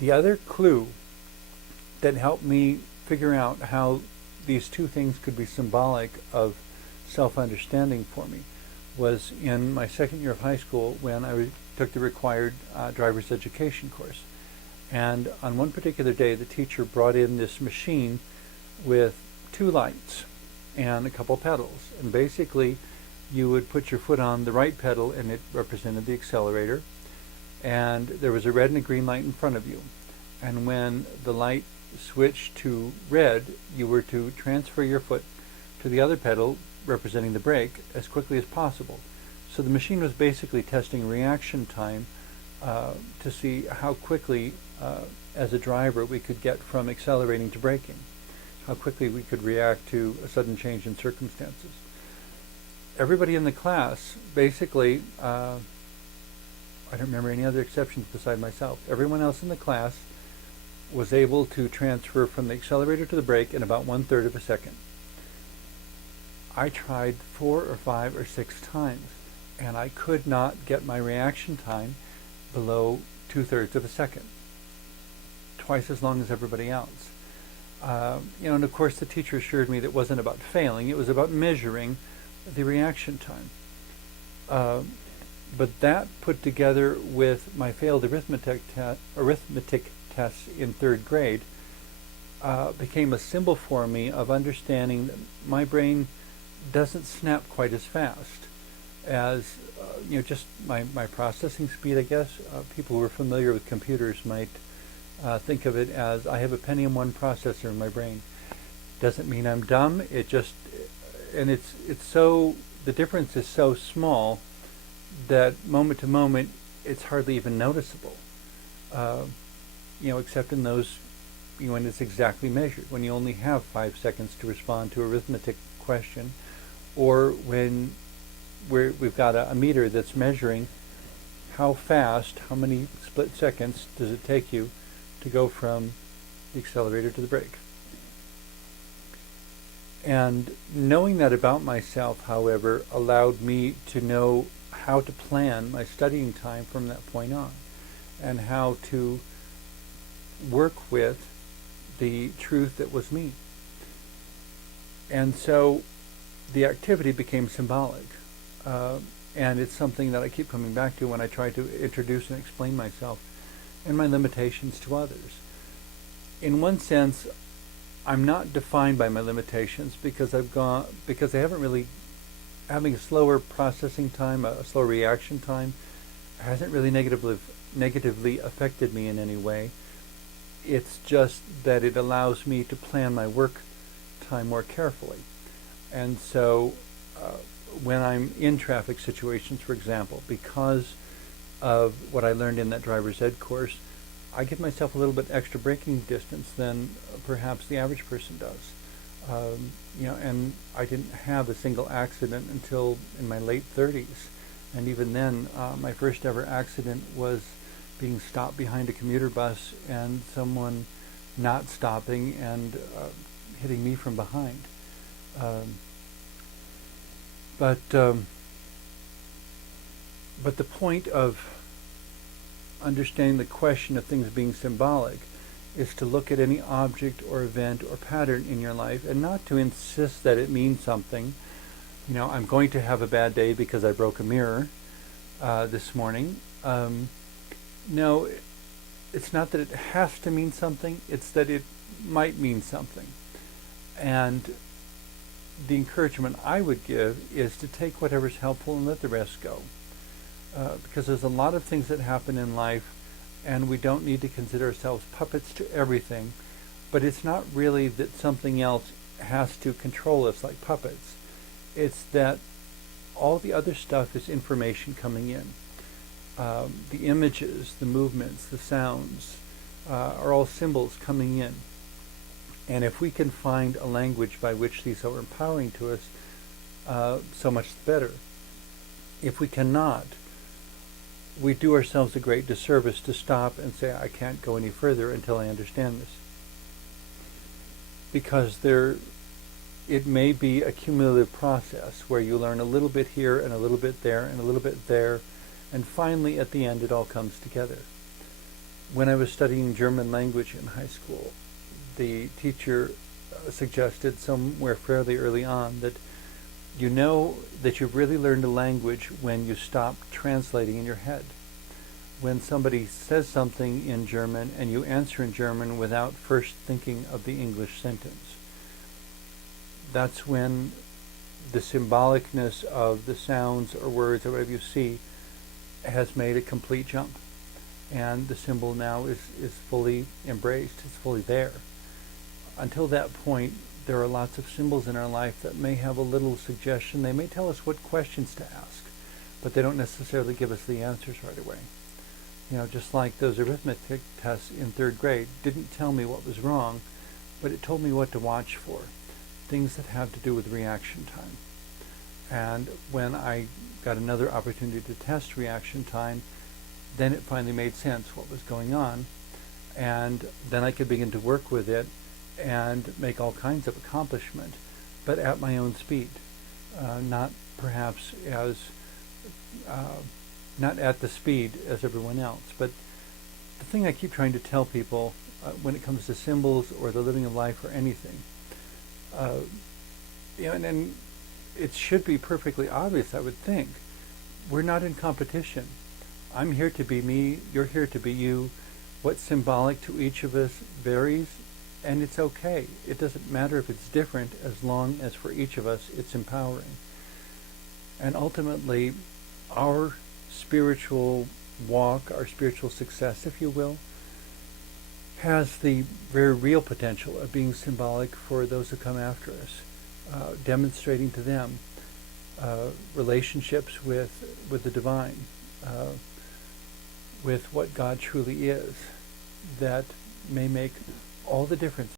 The other clue that helped me figure out how these two things could be symbolic of self-understanding for me was in my second year of high school when I took the required driver's education course. And on one particular day, the teacher brought in this machine with two lights and a couple pedals. And basically, you would put your foot on the right pedal and it represented the accelerator. And there was a red and a green light in front of you. And when the light switched to red, you were to transfer your foot to the other pedal, representing the brake, as quickly as possible. So the machine was basically testing reaction time to see how quickly, as a driver, we could get from accelerating to braking, how quickly we could react to a sudden change in circumstances. Everybody in the class, basically, I don't remember any other exceptions beside myself, everyone else in the class was able to transfer from the accelerator to the brake in about 1/3 of a second. I tried 4 or 5 or 6 times, and I could not get my reaction time below 2/3 of a second, twice as long as everybody else. And of course the teacher assured me that it wasn't about failing, it was about measuring the reaction time. But that put together with my failed arithmetic tests in 3rd grade became a symbol for me of understanding that my brain doesn't snap quite as fast as just my processing speed, I guess. People who are familiar with computers might think of it as I have a Pentium 1 processor in my brain. Doesn't mean I'm dumb, it just, and it's so, the difference is so small that moment to moment it's hardly even noticeable. Except in those, when it's exactly measured, when you only have 5 seconds to respond to an arithmetic question, or when we've got a meter that's measuring how fast, how many split seconds does it take you to go from the accelerator to the brake. And knowing that about myself, however, allowed me to know how to plan my studying time from that point on, and how to work with the truth that was me. And so the activity became symbolic. And it's something that I keep coming back to when I try to introduce and explain myself and my limitations to others. In one sense, I'm not defined by my limitations because I haven't really, having a slower processing time, a slower reaction time, hasn't really negatively affected me in any way. It's just that it allows me to plan my work time more carefully. And so when I'm in traffic situations, for example, because of what I learned in that driver's ed course, I give myself a little bit extra braking distance than perhaps the average person does. And I didn't have a single accident until in my late 30s. And even then, my first ever accident was being stopped behind a commuter bus and someone not stopping and hitting me from behind. But the point of understanding the question of things being symbolic is to look at any object or event or pattern in your life and not to insist that it means something. I'm going to have a bad day because I broke a mirror this morning. No, it's not that it has to mean something, it's that it might mean something. And the encouragement I would give is to take whatever's helpful and let the rest go. Because there's a lot of things that happen in life and we don't need to consider ourselves puppets to everything, but it's not really that something else has to control us like puppets. It's that all the other stuff is information coming in. The images, the movements, the sounds are all symbols coming in. And if we can find a language by which these are empowering to us, so much better. If we cannot, we do ourselves a great disservice to stop and say, I can't go any further until I understand this. Because it may be a cumulative process where you learn a little bit here and a little bit there and a little bit there, and finally at the end it all comes together. when I was studying German language in high school, the teacher suggested somewhere fairly early on that you know that you've really learned a language when you stop translating in your head. When somebody says something in German and you answer in German without first thinking of the English sentence, that's when the symbolicness of the sounds or words or whatever you see has made a complete jump. And the symbol now is fully embraced, it's fully there. Until that point, there are lots of symbols in our life that may have a little suggestion. They may tell us what questions to ask, but they don't necessarily give us the answers right away. You know, just like those arithmetic tests in third grade didn't tell me what was wrong, but it told me what to watch for. Things that have to do with reaction time. And when I got another opportunity to test reaction time, then it finally made sense what was going on. And then I could begin to work with it and make all kinds of accomplishment, but at my own speed, not perhaps as not at the speed as everyone else. But the thing I keep trying to tell people when it comes to symbols or the living of life or anything, and it should be perfectly obvious, I would think, we're not in competition. I'm here to be me, you're here to be you. What's symbolic to each of us varies, and it's okay. It doesn't matter if it's different as long as for each of us it's empowering. And ultimately, our spiritual walk, our spiritual success, if you will, has the very real potential of being symbolic for those who come after us, demonstrating to them relationships with the divine, with what God truly is, that may make all the difference.